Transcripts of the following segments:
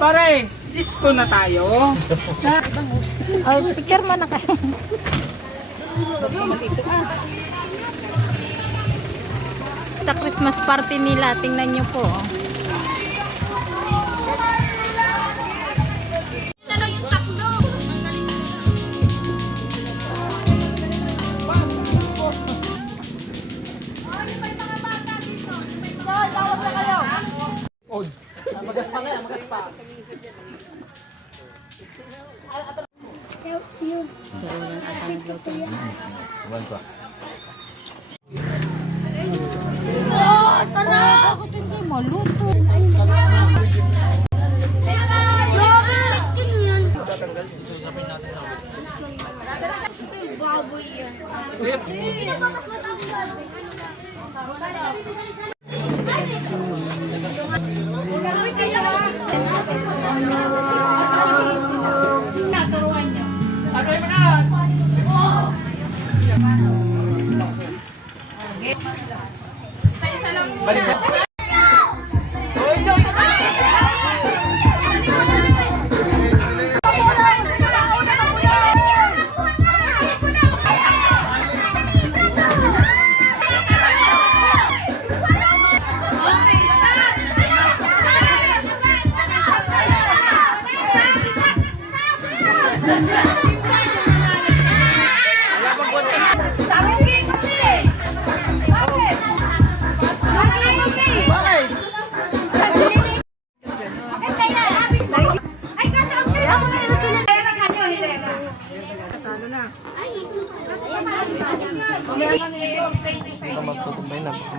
Pare, disco na tayo. Oh, picture mo na kayo. Sa Christmas party nila, tingnan nyo po. Magas pa kaya, magas pa. Oh, sana ako hindi maluto. Baboy yan.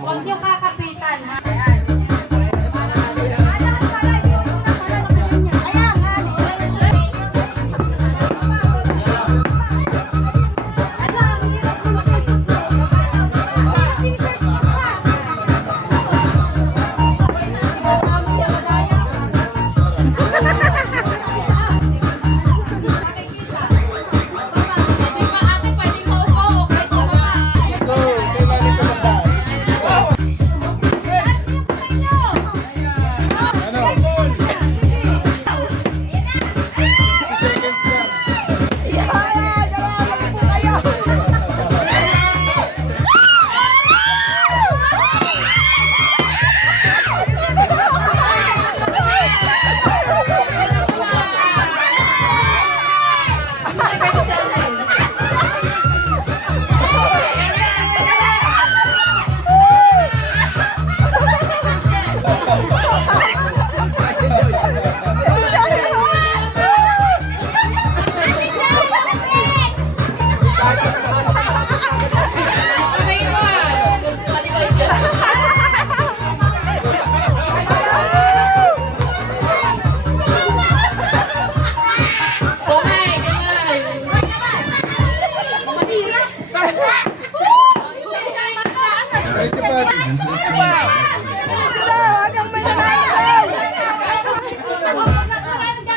Huwag nyo kakapitan, ha?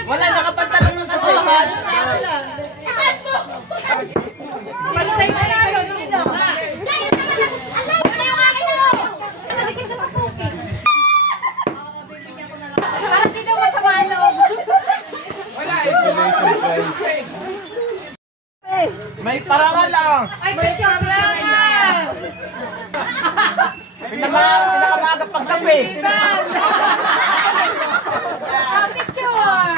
Wala, nakapantalong na kasi. Pantay ka na, sino? Parang di daw masama ang loob. May parangal lang. Ay, picture lang nga! Pinakamaagap pagkape. Picture!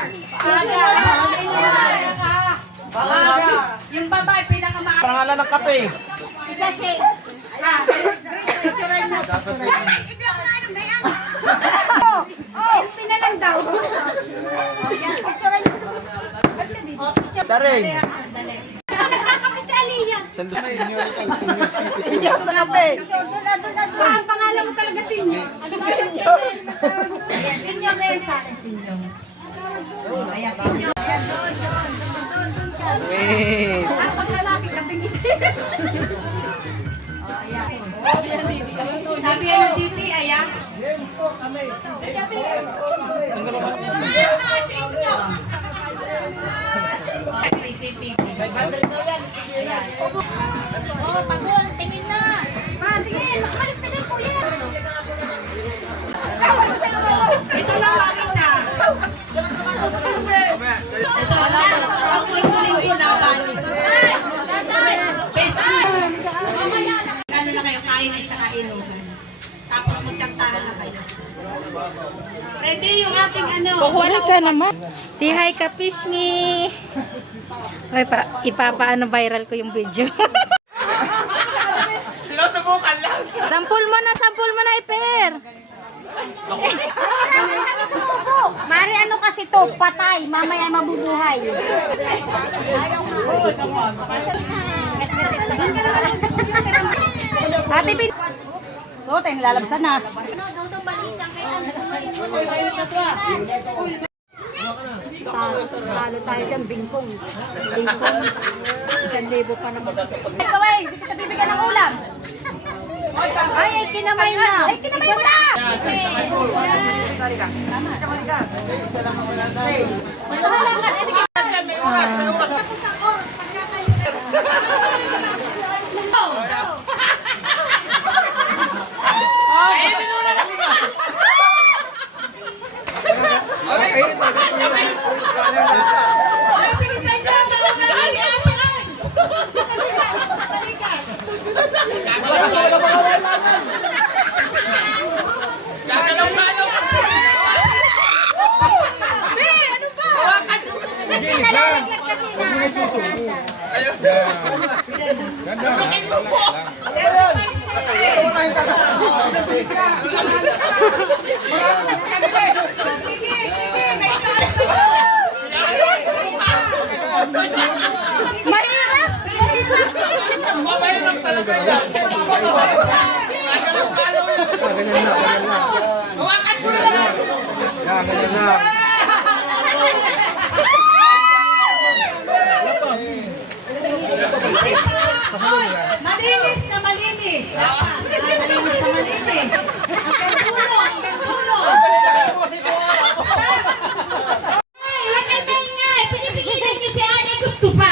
Yung babae, pinakamaagap. Parangalan ng kape. Isa siya. Picturean mo. Hindi ako nainom na yan. Pinalang daw. Picturean mo. Oh, picture. Daring. Dali. Nagkakape si Aliyah. Senior Ang pangalan mo talaga senior. Ayan, senior na yan sa akin, senior. Oh, ayan, picture. Ayan, doon. Wait. Ang paglalaki ka tingin. Oh, ayan. Sabi yan ng Titi, ayan. Ayan. Oh, pagod, tingin na. Tingin, makalis ka din kuya. Ito na, Marisa. yung ating ano. Kukuha ka naman. Si hi ka, Pisngi. Ay, ipapaano viral ko yung video. Sinusubukan lang. Sampul mo na, Iper. Mari, ano kasi to? Patay. Mamaya mabubuhay. Ate Pin. So, tayo nilalabsan na. Talo tayo dyan, bingkong. Bingkong. 1,000 pa naman. Ikaw ay, hindi kita bibigyan ng ulam. Ay, kinamay na. Ay, kinamay mo na. Ay, pinisan niyo. Malungan ni ate. Gagalaw-galaw. Nalalaglag kasi na. Sige, sige. May taas pa yun. Mahirap. Mahirap talaga yan. Gagalaw-galaw yan. Hawakan mo na lang. Malinis na malinis. Malinis na malinis. Hanggang dulo, hanggang dulo. Ay, wag kang maingay. Pinipigilan niyo si Ani. Gusto pa.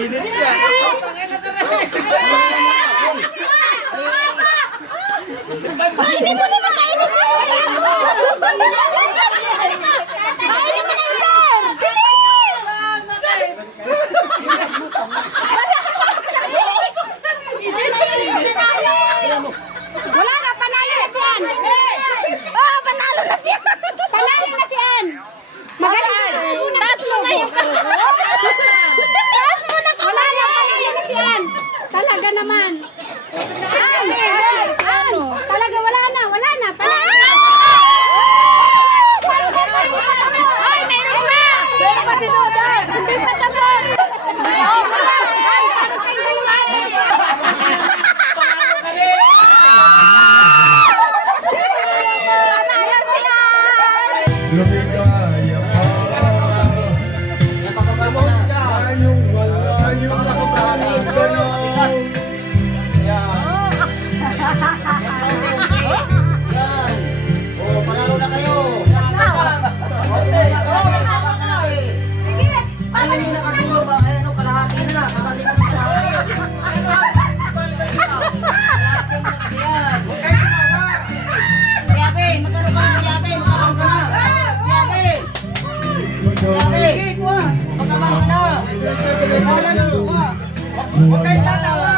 Init yan. Kainin mo na, kainin mo. Kainin mo na, Iper. Bilis. Wala na, panalo na siyan. Oh, panalo na siyan. Panalo na siyan. Magaling. Taas mo na yung taas mo na kamay. Wala na, panalo na siyan. Talaga naman. Talaga wala na, panalo. Ay, meron pa. Meron pa si Dodoy. Hindi pa tapos. Panalo siyan. Lumigaya pa. Layong malayo ang ganaw. Oh, panalo na kayo. Ayun na kasi ba? Ayun, kalahati na. Kakali na kalahati. Yabe, magkano ka na? Yabe, magkano ka na? Yabe, Yabe, magkano ka na? Huwag kayo tatawa.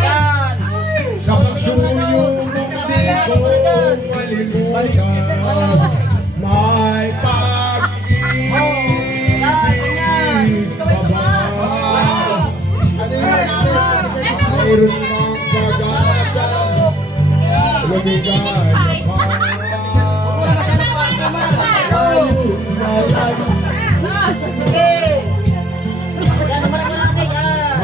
Yan. Sa pagsuyo mong di ko malimutan, may pag-ibig pa ba? Mayroon mang pag-asa, lumigaya pa. Layong malayo Yan, marami yan.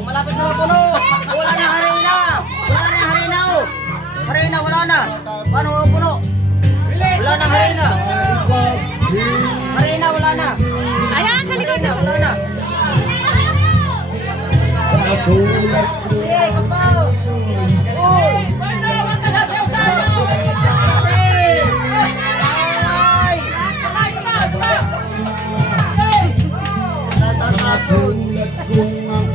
Malapit na mapuno. Wala na harina. Wala na harina. Harina, wala na. na, Marina. Marina, wala na. Ayan, sa likod. Wala na. Katulad ko Hey, kapaw. Uy. katulad kong ang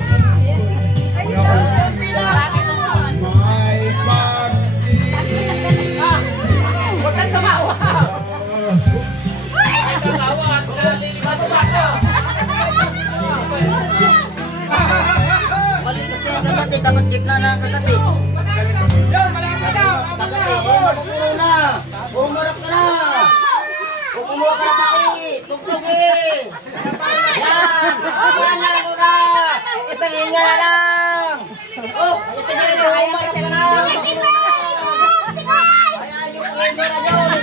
may pag-ibig. Huwag kang tumawa. Mali kasi ang kagati, dapat gitna na ang kagati. Kagati, mapupuro na. Umarap ka na. Kumuha ka na paki. Tugtugin. Yan. Yan na muna. Isang hinga na lang. Oh, ito na ito. Umarap ka na. Ayan yung hinga na yun.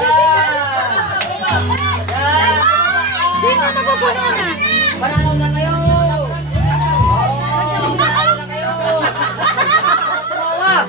Yan. Yan. Sino nabubuno na? Panalo na kayo! Oh, panalo na kayo! Tumawa!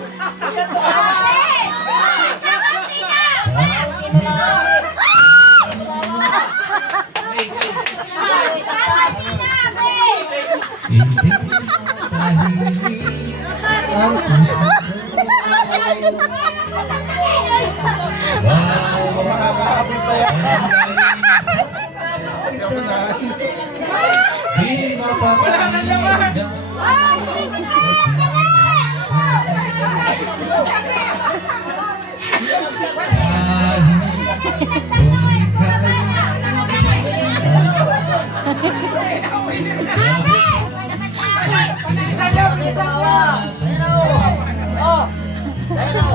Tumawa! Ayan o! Oh! Ayan o!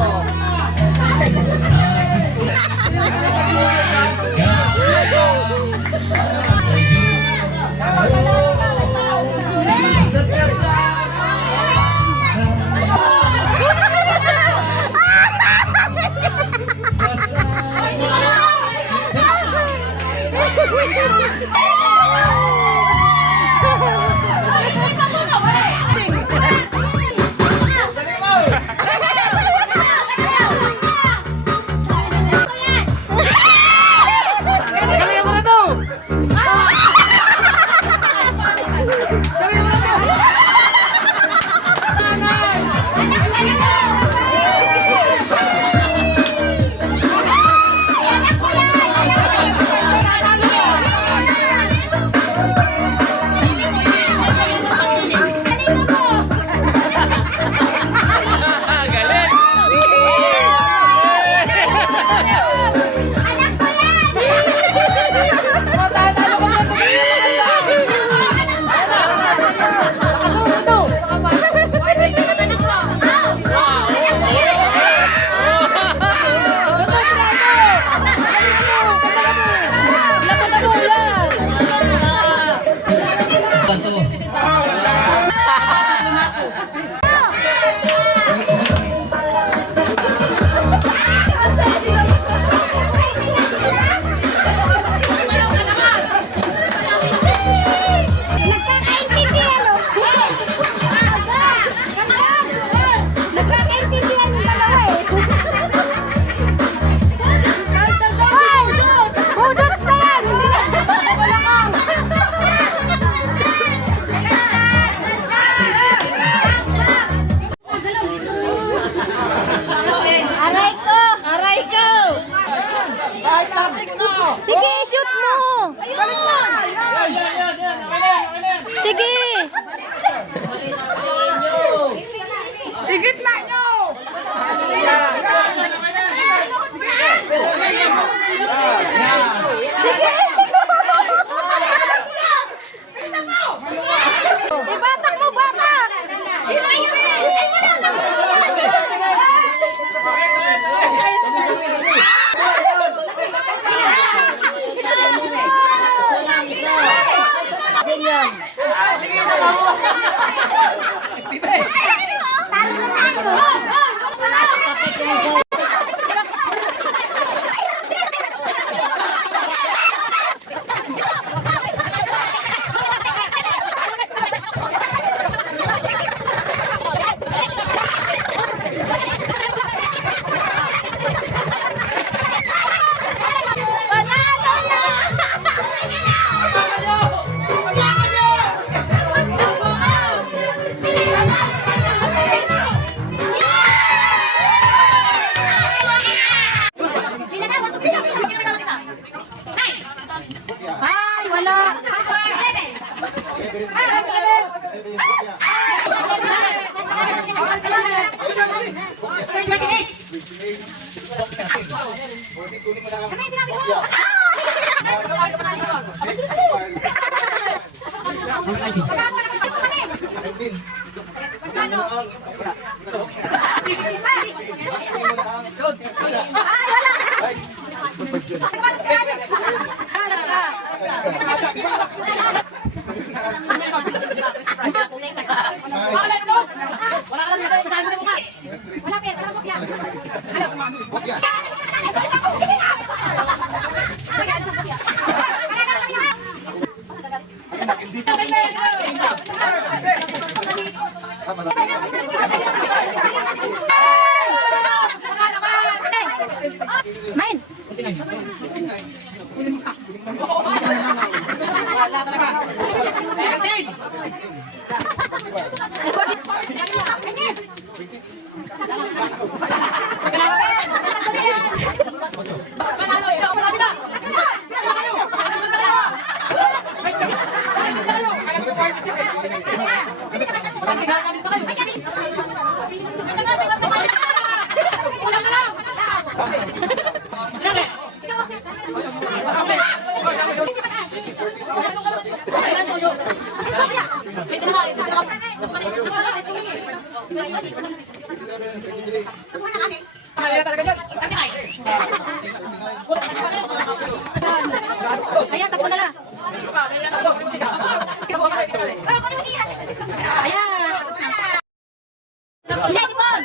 Ano yung sinabi ko? Main! Ayan, tatlo na lang. Ayan, tapos na. Hindi, Simon!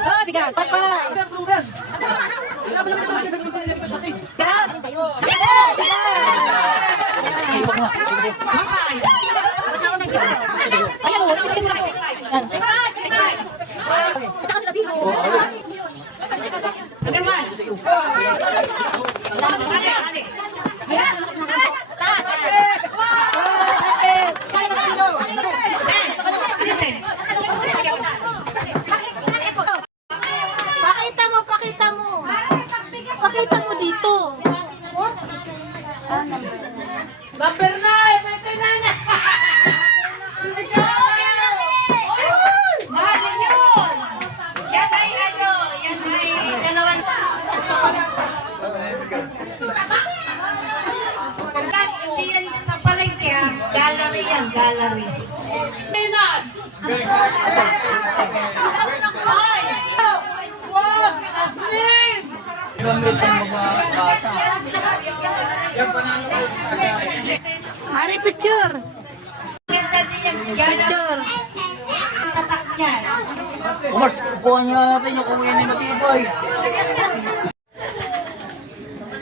Oh, bigas. Papa. Bigas. Pakita mo. Pakita mo dito. Number 9! May 9! Mahal yun! Yan ay ano, yan ay dalawang... Hindi yan sa palengke ha, gallery yan, gallery. Pinas! Ay! Was! Asmin! Hari picture. Ganda din yung gallery. Picture. Ang tatak niyan. Umars, kukuha niya natin yung kuya ni Matibay.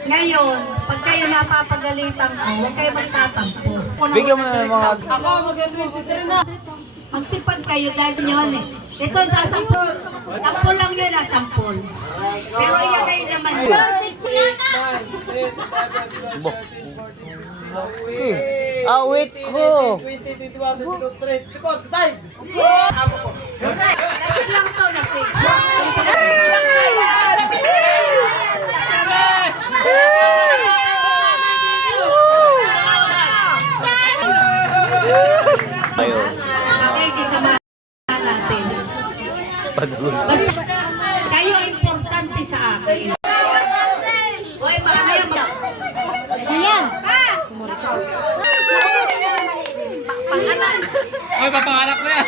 Ngayon, pag kayo napapagalitan ko, huwag kayo magtatampo. Bigyan mo na ng mga... Ako, mag-23 na. Magsipag kayo dahil yun eh. Ito sasampol. Tampol lang yun ah, sampol. Pero yan ay naman yun. Awit ko! 20, 21, 23. Tikot, time! Lasing lang to, lasing. Ayun. Makikisamahan natin. Basta kayo importante sa akin. Hoy, paano yan? Ayan. Ay, papanganak mo yan!